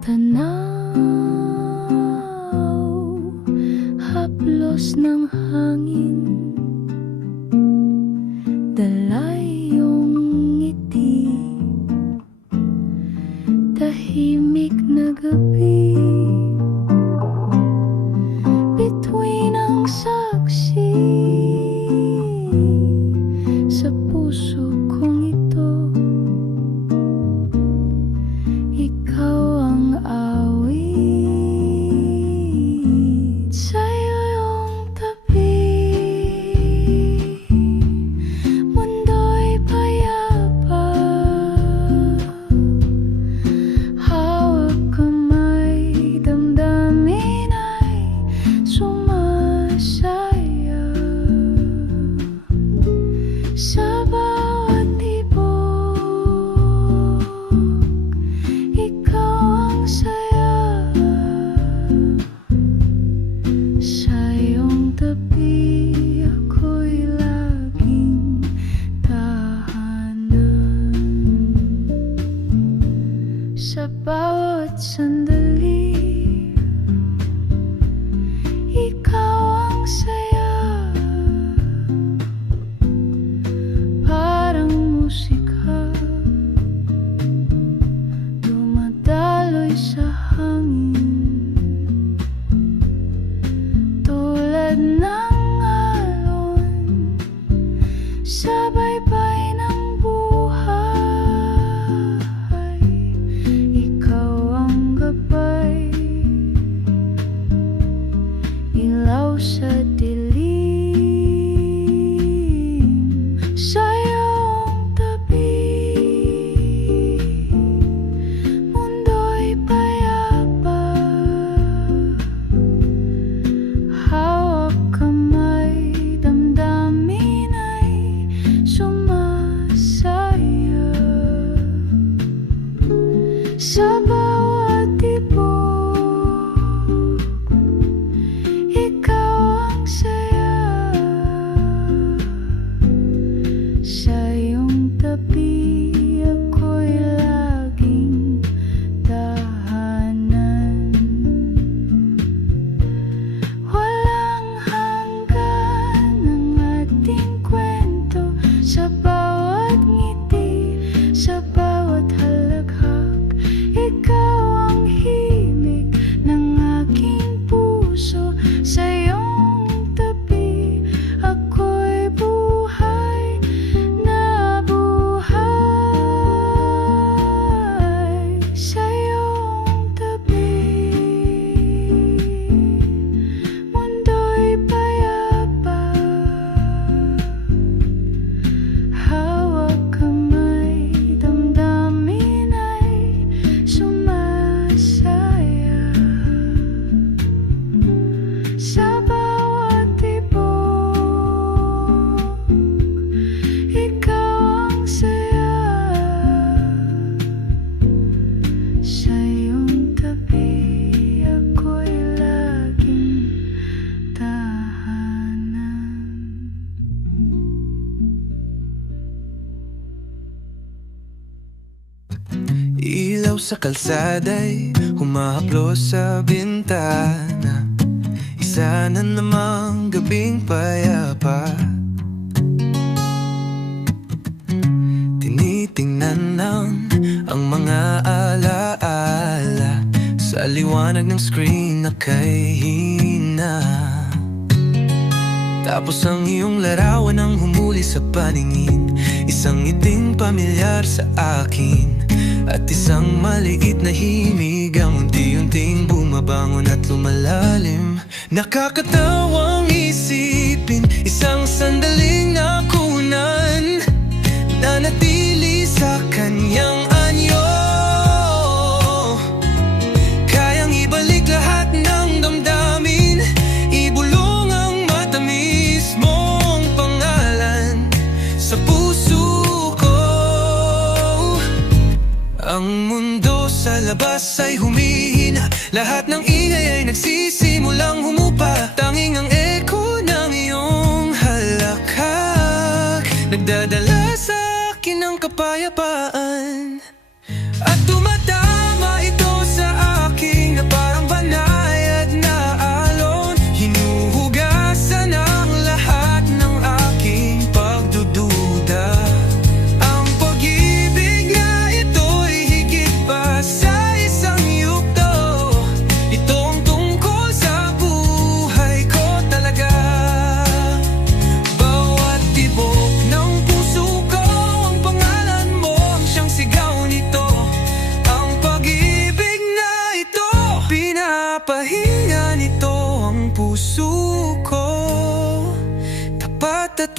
tanaw, haplos ng hangin, dala iyong ngiti, tahimik na gabi, bituin ang saksi sa puso kong ito. Ikaw ang awit, sa'yo yung tabi, mundo'y payapa, hawak kamay, damdamin ay sumasaya. Sa bawat tibok, ikaw ang saya. Sa iyong tabi, ako'y laging tahanan. Sa bawat sandali, ikaw ang saya. Parang musika, dumadaloy sa hangin, tulad ng alon sa baybay ng buhay. Ikaw ang gabay, ilaw sa dilim, sa iyong tabi, mundo'y payapa, hawak kamay, damdamin ay sumasaya. Sa bawat tibok, ikaw ang saya. Sa iyong tabi, ako'y laging tahanan. Walang hanggan ang ating kwento, sa bawat ngiti, sa bawat halakhak. Ikaw ang himig ng aking puso. Sa iyong tabi, ako'y buhay na buhay. Sa iyong tabi, mundo'y payapa, hawak kamay, damdamin ay sumasaya. Sa bawat tibok, ikaw ang saya. Sa iyong tabi, ako'y laging tahanan. Ilaw sa kalsada'y humahaplos sa bintana, isa na namang gabing payapa. Tinitingnan ang mga alaala sa liwanag ng screen na kay hina. Tapos ang iyong larawan ang humuli sa paningin, isang ngiting pamilyar sa akin, at isang maliit na himig ang unti-unting bumabangon at lumalalim. Nakakatawang isipin, isang sandaling nakunan, nanatili sa kanyang anyo. Kayang ibalik lahat ng damdamin, ibulong ang matamis mong pangalan sa puso ko. Ang mundo sa labas ay humihina, lahat ng ingay ay nagsisimulang humupa. Tanging ang echo ng iyong halakhak nagdadala sa akin ng kapayapaan, at tumatama ito sa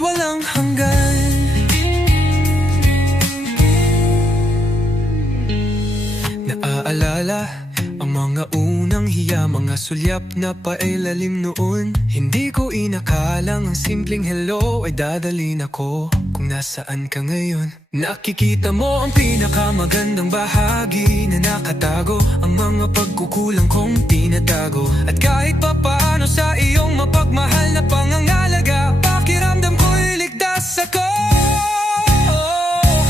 walang hanggan. Naaalala ang mga unang hiya, mga sulyap na pailalim noon. Hindi ko inakalang ang simpleng hello ay dadalhin ako kung nasaan ka ngayon. Nakikita mo ang pinakamagandang bahagi na nakatago, ang mga pagkukulang kong tinatago. At kahit papaano sa iyong mapagmahal na pangangalaga, pakiramdam ko'y ligtas ako.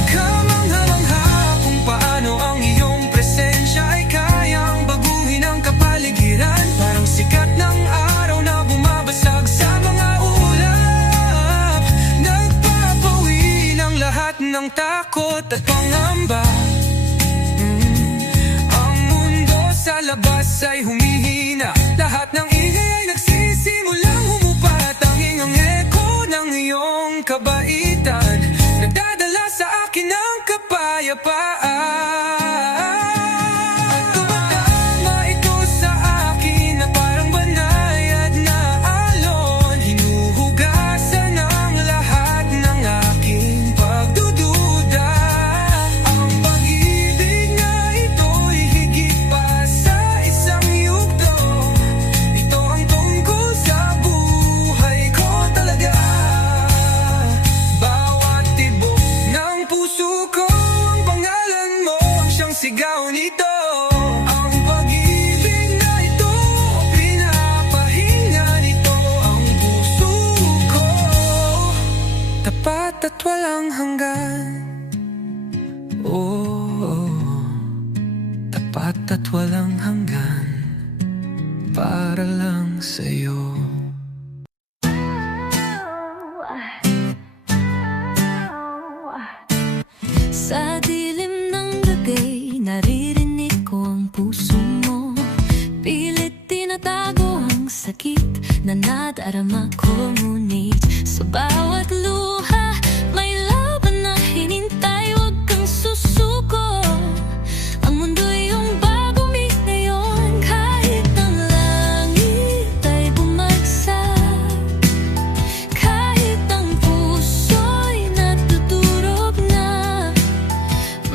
Kamangha-mangha kung paano ang iyong presensya ay kayang baguhin ang kapaligiran. Parang sikat ng araw na bumabasag sa mga ulap, nagpapawi ng lahat ng takot at pangamba. Ang mundo sa labas ay humihina, lahat ng ingay ay nagsisimulang humupa. Tanging ang eko ng iyong kabaitan nagdadala sa akin ng kapayapaan. Tumatama ito sa akin na parang banayad na alon, hinuhugasan ang lahat ng aking pagdududa. Ang pag-ibig na ito'y higit pa sa isang yugto, ito ang tungkol sa buhay ko talaga. Bawat tibok ng puso ko, ang pangalan mo ang siyang sigaw nito. Ang pag-ibig na ito, pinapahinga nito ang puso ko. Tapat at walang hanggan. Oh, tapat at walang hanggan, para lang sa'yo. Sa dilim ng gabi, naririnig ko ang puso mo. Pilit tinatago ang sakit na nadarama ko, ngunit sa bawat luha may laban na hinintay. Huwag kang susuko, ang mundo'y iyong bagumi ngayon. Kahit ang langit ay bumagsak, kahit ang puso'y natutulog na,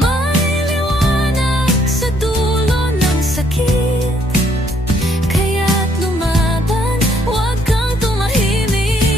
may liwanag sa dulo ng sakit. Kaya't lumaban, huwag kang tumahimik.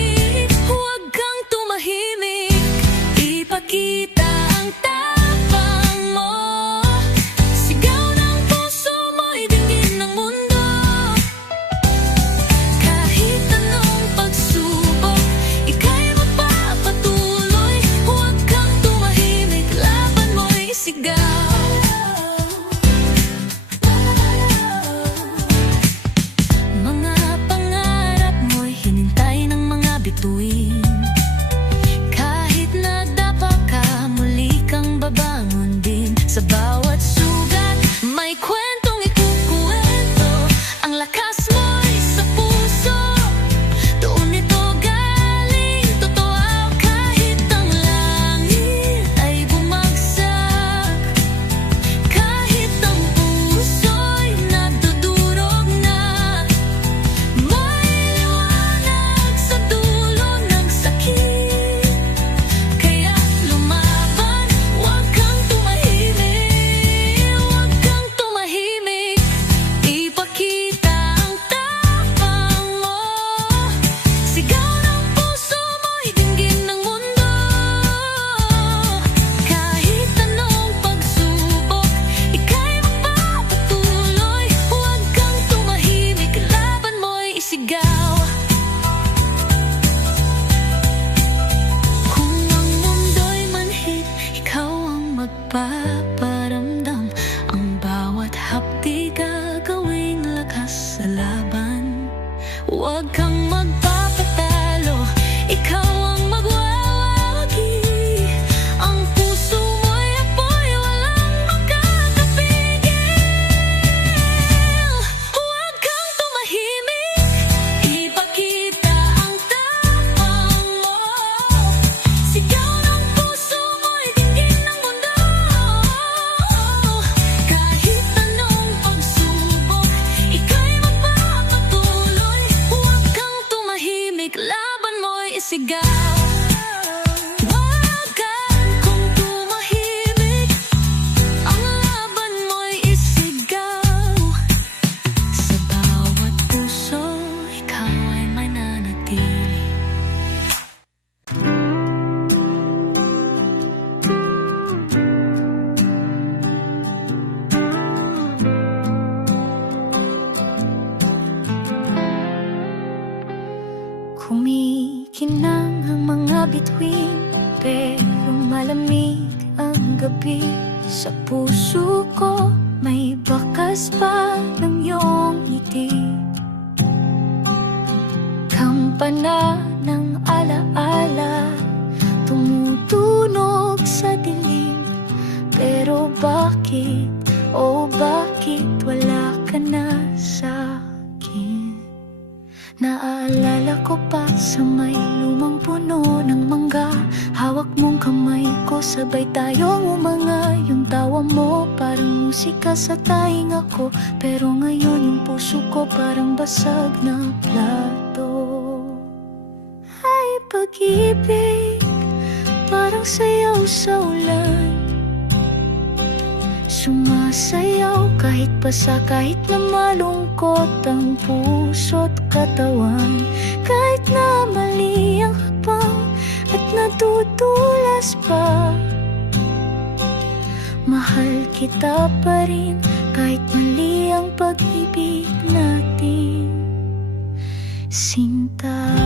pag-ibig sa puso ko, may bakas pa ng iyong ngiti. Kampana ng alaala tumutunog sa dilim. Pero bakit, oh bakit wala ka na sa akin? Naaalala ko pa sa may lumang puno ng mangga, hawak mong kamay ko, sabay tayong umanga. Yung tawa mo parang musika sa tainga ko, pero ngayon yung puso ko parang basag na plato. Ay pag-ibig, parang sayaw sa ulan, sumasayaw kahit basa, kahit na malungkot ang puso't katawan, kahit na mali ang hakbang at natutulas pa. Mahal kita pa rin kahit mali ang pag-ibig natin, Sinta.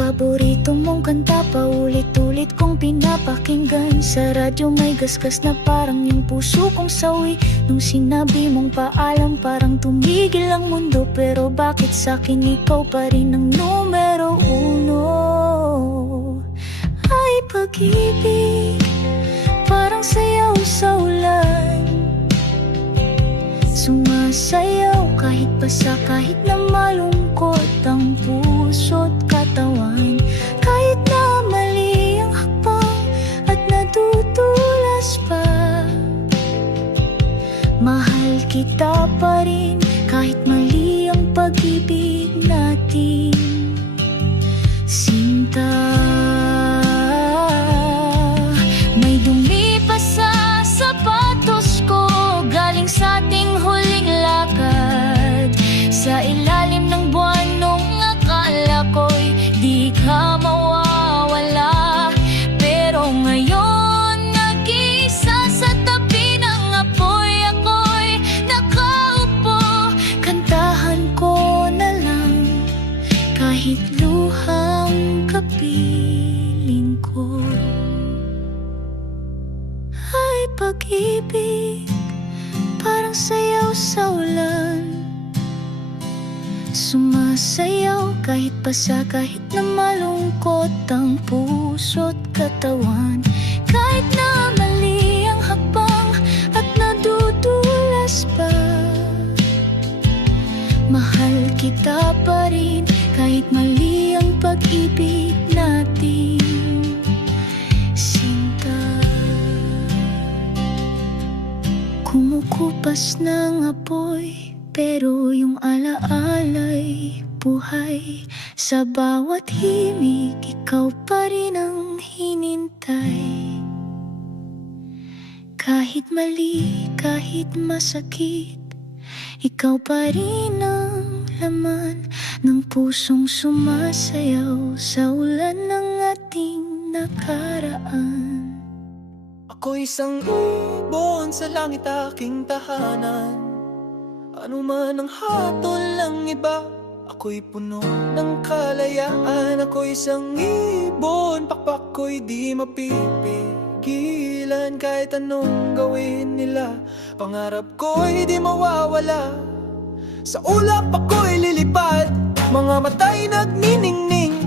Paborito mong kanta, paulit-ulit kong pinapakinggan. Sa radyo may gasgas na parang yung puso kong sawi. Nung sinabi mong paalam, parang tumigil ang mundo. Pero bakit sa'kin ikaw pa rin ang numero uno? Ay pag-ibig, parang sayaw sa ulan, sumasayaw kahit basa, kahit na malungkot ang puso't katawan, kahit na mali ang hakbang at natutulas pa. Mahal kita pa rin kahit mali ang pag-ibig natin, Sinta. May dumi pa sa sapatos ko, galing sa ating huling lakad. Sa ilalim ng buwan nung akala ko'y di ka mawawala, pero ngayon nag-iisa sa tabi ng apoy, ako'y nakaupo. Kantahan ko na lang kahit luhang kapiling ko. Ay pag-ibig, parang sayaw sa ulan, sumasayaw kahit basa, kahit na malungkot ang puso't katawan, kahit na mali ang hakbang at nadudulas pa. Mahal kita pa rin kahit mali ang pag-ibig natin, Sinta. Kumukupas ng apoy, pero yung alaala'y buhay. Sa bawat himig, ikaw pa rin ang hinintay. Kahit mali, kahit masakit, ikaw pa rin ang laman ng pusong sumasayaw sa ulan ng ating nakaraan. Ako'y isang ibon sa langit, aking tahanan. Ano man ang hatol ng iba, ako'y puno ng kalayaan. Ako'y isang ibon, pakpak ko'y di mapipigilan. Kahit anong gawin nila, pangarap ko'y di mawawala. Sa ulap ako'y lilipad, mga mata'y nagniningning.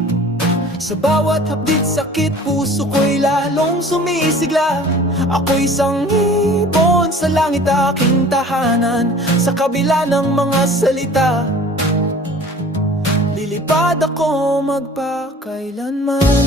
Sa bawat hapdit sakit, puso ko'y lalong sumisigla. Ako'y isang ibon sa langit, aking tahanan. Sa kabila ng mga salita, lilipad ako magpakailanman.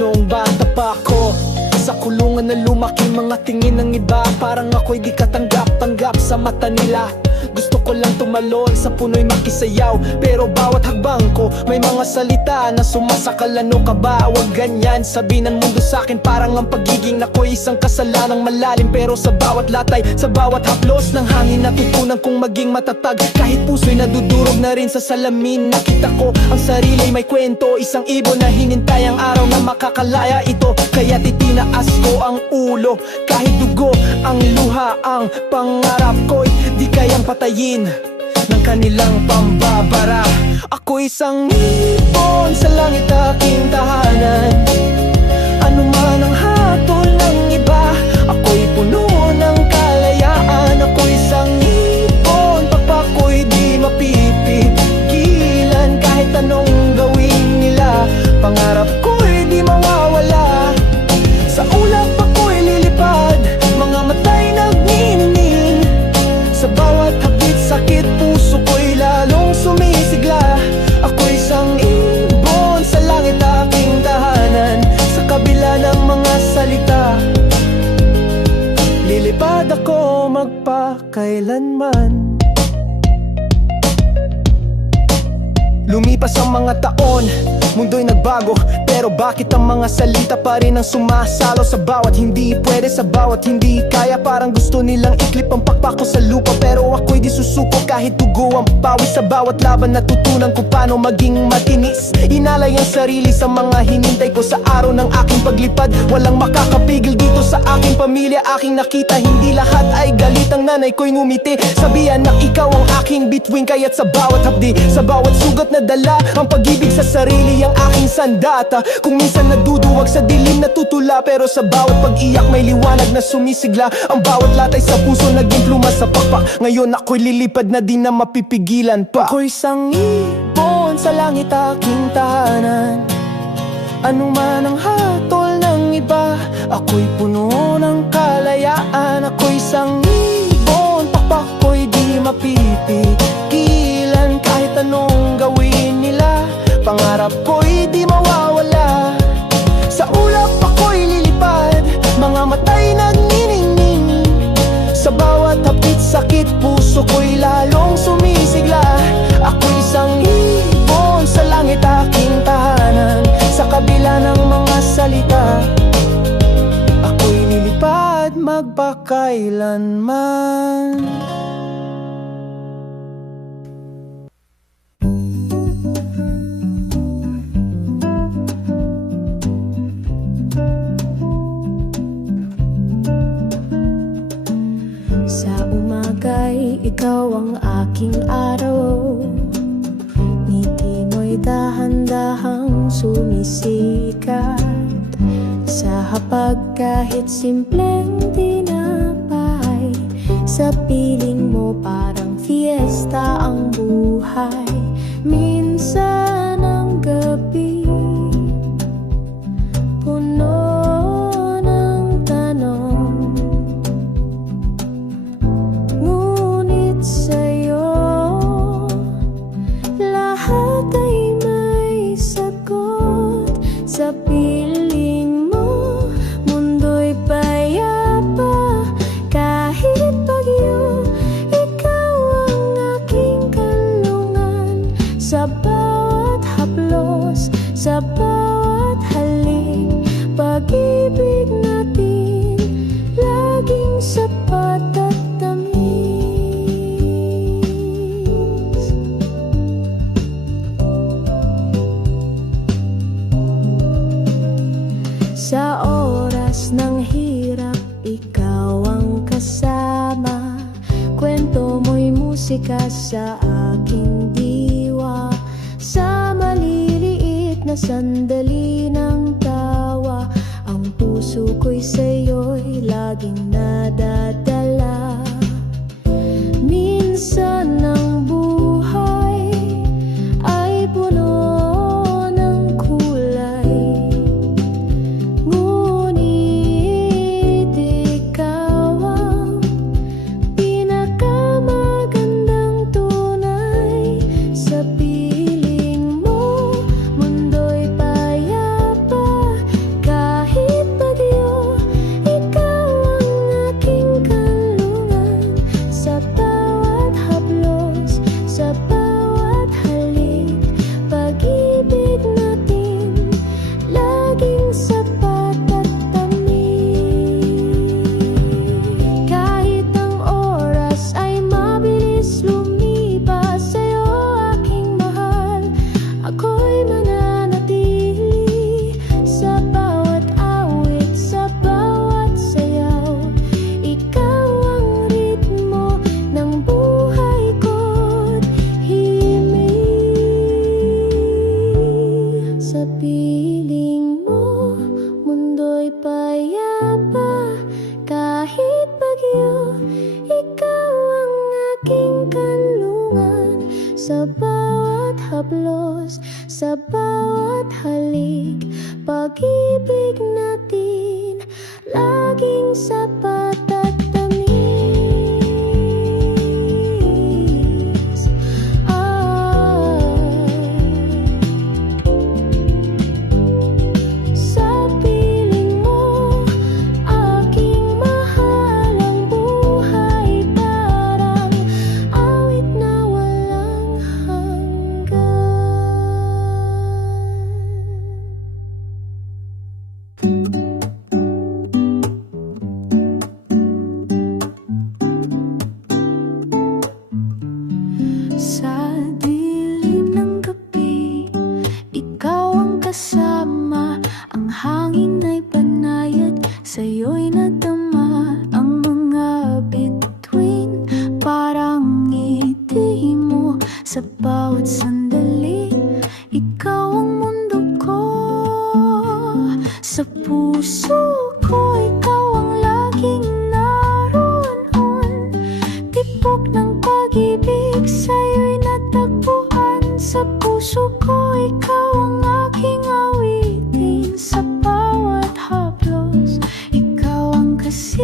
Noong bata pa ako, sa kulungan na lumaki, mga tingin ng iba, parang ako'y di katanggap-tanggap sa mata nila. Gusto ko lang tumalon sa puno'y makisayaw, pero bawat hakbang ko may mga salita na sumasakal. Ano ka ba? Huwag ganyan, sabi ng mundo sa'kin parang ang pagiging ako'y isang kasalanang malalim. Pero sa bawat latay, sa bawat haplos ng hangin, natutunan kong maging matatag. Kahit puso'y nadudurog na rin sa salamin, nakita ko ang sarili may kwento. Isang ibon na hinintay ang araw na makakalaya ito. Kaya titinaas ko ang ulo, kahit dugo ang luha. Ang pangarap ko'y di kayang patayin ng kanilang pambabara. Ako isang ibon sa langit, aking tahanan. Ano man ang hatol ng iba, ako'y puno ng kalayaan. Ako isang ibon, pakpak ko'y di mapipigilan. Kahit anong gawin nila, pangarap ko'y di mawawala. Sa ulap ako'y lilipad, mga matay nagniningning. Sa bawat hapit, sakit, puso ko'y lalong sumisigla. Ako'y isang ibon sa langit, aking tahanan. Sa kabila ng mga salita, lilipad ako magpakailanman. Lumipas ang mga taon, mundo'y nagbago, pero bakit ang mga salita pa rin ang sumasalo? Sa bawat hindi pwede, sa bawat hindi kaya, parang gusto nilang iklip ang pakpak ko sa lupa. Pero ako'y di susuko kahit dugo ang pawis. Sa bawat laban natutunan ko paano maging matinis. Inalay ang sarili sa mga hinintay ko sa araw ng aking paglipad. Walang makakapigil dito sa aking pamilya, aking nakita. Hindi lahat ay galit, ang nanay ko'y ngumiti. Sabihan na ikaw ang aking bituin, kaya't sa bawat hapdi, sa bawat sugat na dala, ang pag-ibig sa sarili ang aking sandata. Kung minsan naduduwag sa dilim, natutula, pero sa bawat pag-iyak may liwanag na sumisigla. Ang bawat latay sa puso naging pluma sa pakpak. Ngayon ako'y lilipad na di na mapipigilan pa. Ako'y isang ibon sa langit, aking tahanan. Ano man ang hatol ng iba, ako'y puno ng kalayaan. Ako'y isang ibon, pakpak ko'y di mapipigilan. Kahit anong gawin nila, pangarap ko'y di mawawala. Sa ulap ako'y lilipad, mga matay nagniningning. Sa bawat hapit, sakit, puso ko'y lalong sumisigla. Ako'y isang ibon sa langit, aking tahanan. Sa kabila ng mga salita, ako'y lilipad magpakailanman. Ikaw ang aking araw, ngiti mo'y dahan-dahang sumisikat. Sa hapag kahit simpleng tinapay, sa piling mo parang fiesta ang buhay. Minsan ang gabi, puno ng tanong, sa'yo lahat ay may sagot. Sa piling mo, mundo'y payapa. Kahit bagyo, ikaw ang aking kanlungan. Sa bawat haplos, sa bawat halik, pag-ibig natin laging sapat at tamis. Sa oras ng hirap, ikaw ang kasama. Kwento mo'y musika sa aking diwa. Sa maliliit na sandali ng tawa, ang puso ko'y sa'yo'y laging nadadala. Minsan ang buhay ay puno ng kulay, ngunit ikaw ang pinakamagandang tunay. Sa piling mo, mundo'y payapa. Kahit bagyo, ikaw ang aking sapat at tamis. Sa piling mo, aking mahal, ang buhay parang awit na walang hanggan. Sa dilim ng gabi, ikaw ang kasama. Ang hangin ay banayad, sa'yo'y nadama. Ang mga bituin, parang ngiti mo. Sa bawat sandali, ikaw ang mundo ko. Sa puso ko, ikaw ang laging naroon. Tibok ng pag-ibig, sa'yo'y natagpuan. Sa puso ko, ikaw ang aking awitin. Sa bawat haplos, ikaw ang kasiping.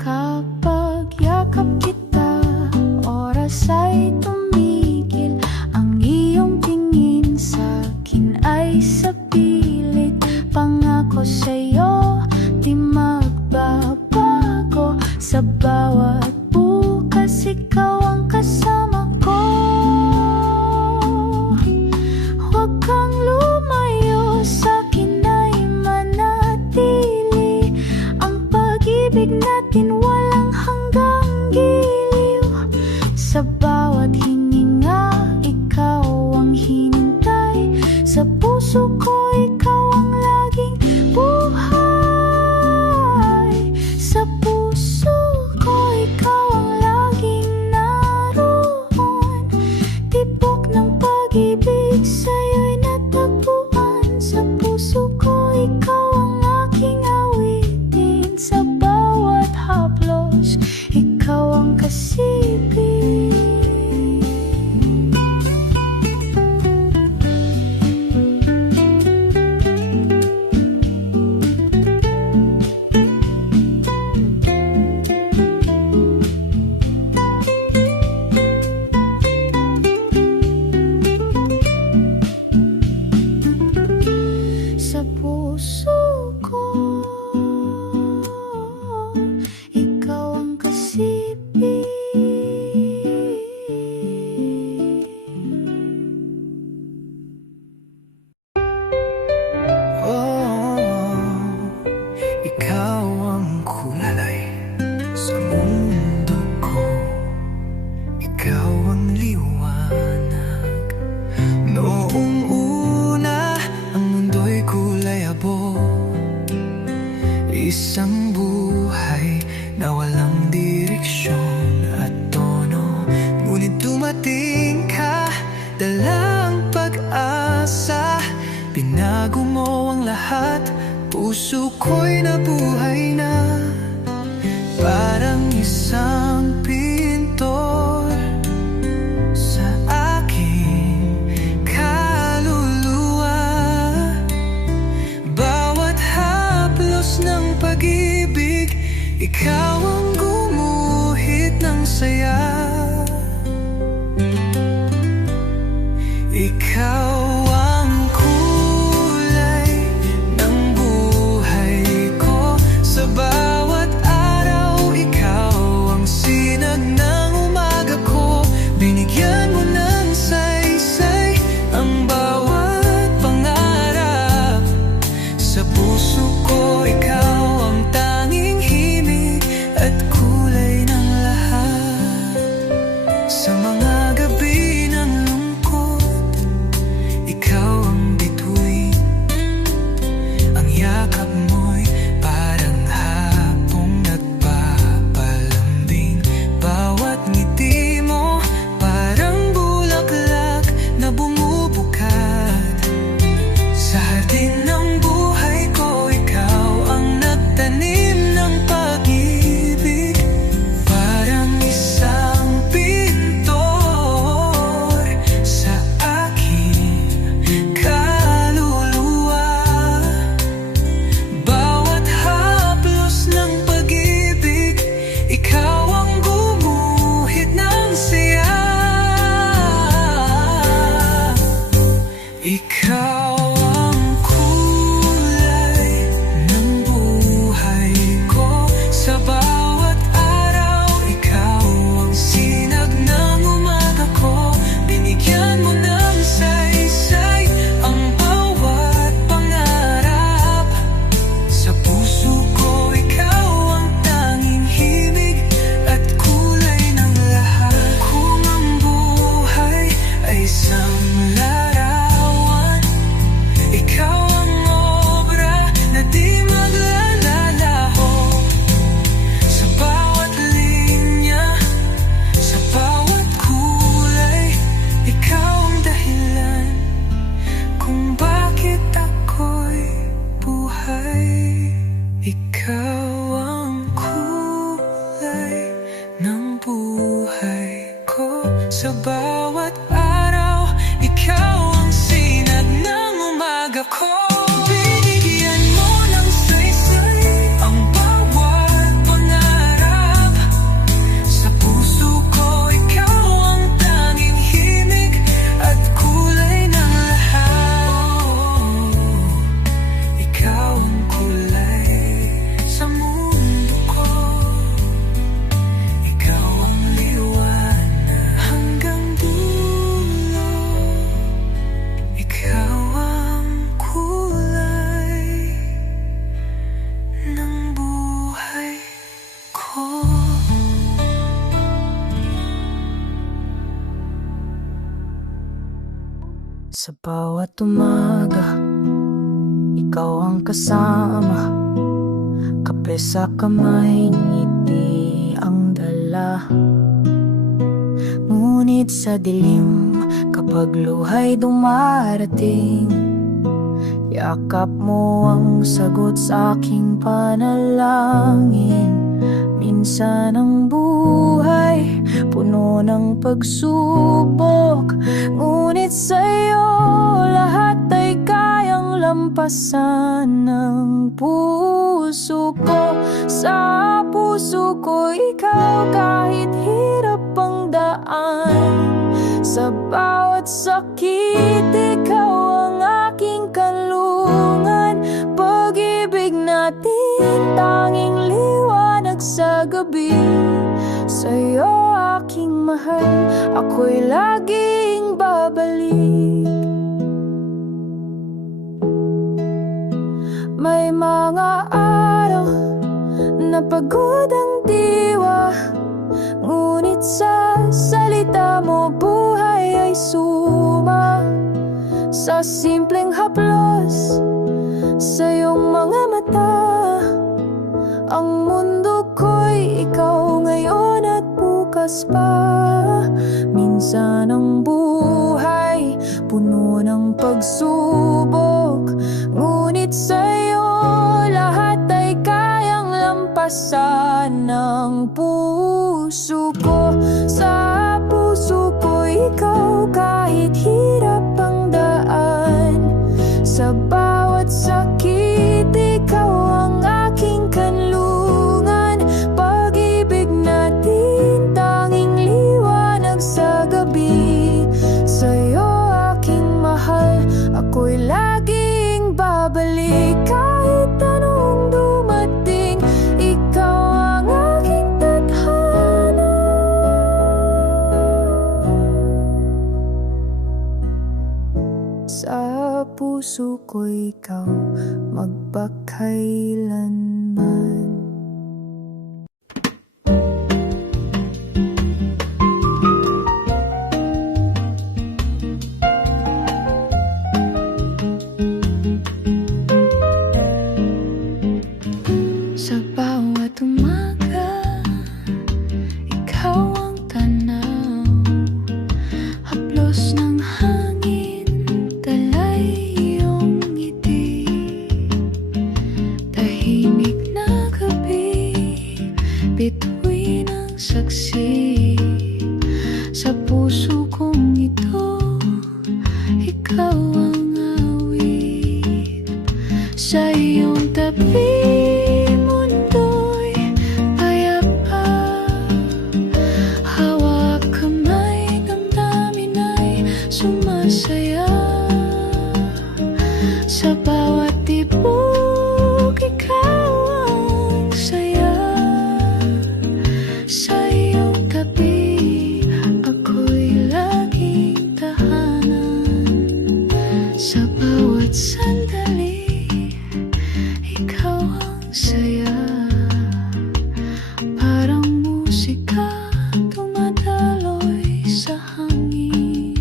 Kapag yakap kita, oras ay tumigil. Ang iyong tingin sa'kin ay sa pilit. Pangako sa'yo, di magbabago. Sa bawat bukas, ikaw ang kasama ko. Huwag kang lumayo, sa'kin ay manatili. Ang pag-ibig natin walang hanggang giliw. Sa bawat hininga, ikaw ang hinintay. Sa puso ko, ikaw ang laging buhay. Sa puso ko, ikaw ang laging naroon. Tibok ng pag-ibig, sa'yo'y natagpuan. Sa puso ko, ikaw ang aking awitin. Sa bawat haplos, ikaw ang kasiping. Sa puso ko, ikaw ang kasiping. Ikaw ang kulay sa mundo ko. Ikaw ang liwanag. Noong una, ang mundo'y kulay abo. Isang buhay na walang direksyon at tono. Ngunit dumating ka, dala ang pag-asa. Binago mo ang lahat, puso ko'y nabuhay na. Parang isang pintor sa aking kaluluwa. Bawat haplos ng pag-ibig, ikaw ang gumuhit ng saya. Ikaw ang kulay ng buhay ko. Sa bawat araw, ikaw ang sinag ng umaga ko. Binigyan mo ng saysay ang bawat pangarap. Sa puso ko, ikaw ang tanging himig at kulay ng lahat. Sa mga gabi ng lungkot, Ikaw ang kulay ng buhay ko. Sa bawat araw, ikaw ang sinag ng umaga ko. Binigyan mo ng saysay ang bawat pangarap. Sa puso ko, ikaw ang tanging himig at kulay ng lahat. Ikaw ang kulay sa mundo ko. Ikaw ang liwanag hanggang dulo. Ikaw ang kulay ng buhay ko. Sa bawat umaga, ikaw ang kasama. Kape sa kamay, ngiti ang dala. Ngunit sa dilim, kapag luhay dumarating, yakap mo ang sagot sa aking panalangin. Minsan ang buhay puno ng pagsubok, ngunit sa'yo lahat ay kayang lampasan ng puso ko. Sa puso ko ikaw kahit hirap ang daan. Sa bawat sakit ikaw ang aking kanlungan. Pag-ibig natin tanging liwanag sa gabi. Sa'yo aking mahal, ako'y laging babalik. May mga araw na pagod ang diwa, ngunit sa salita mo buhay ay suma. Sa simpleng haplos sa iyong mga mata, ang mundo ko'y ikaw ngayon at bukas pa. Minsan ang buhay puno ng pagsubok, ngunit sa'yo lahat ay kayang lampasan ng puso ko. Sa puso ko ikaw kahit hirap ang daan. Sa bawat sakit ikaw ang aking kanlungan. Pag-ibig natin tanging liwanag sa gabi. Sa'yo aking mahal, ako'y laging babalik. Kahit anong dumating, ikaw ang aking tadhana. Sa puso ko ikaw magpakailanman. Sa bawat umaga, ikaw ang tanaw. Haplos ng hangin, dalay iyong ngiti. Tahimik na gabi, bituin ang saksi. Sa puso kong ito, ikaw ang awit. Sa iyong tabi, sumasaya. Sa bawat tibok ikaw ang saya. Sa iyong tabi ako'y laging tahanan. Sa bawat sandali ikaw ang saya. Parang musika dumadaloy sa hangin.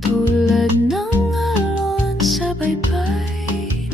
Tulad ng alon sa baybay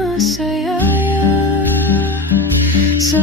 masayaya sa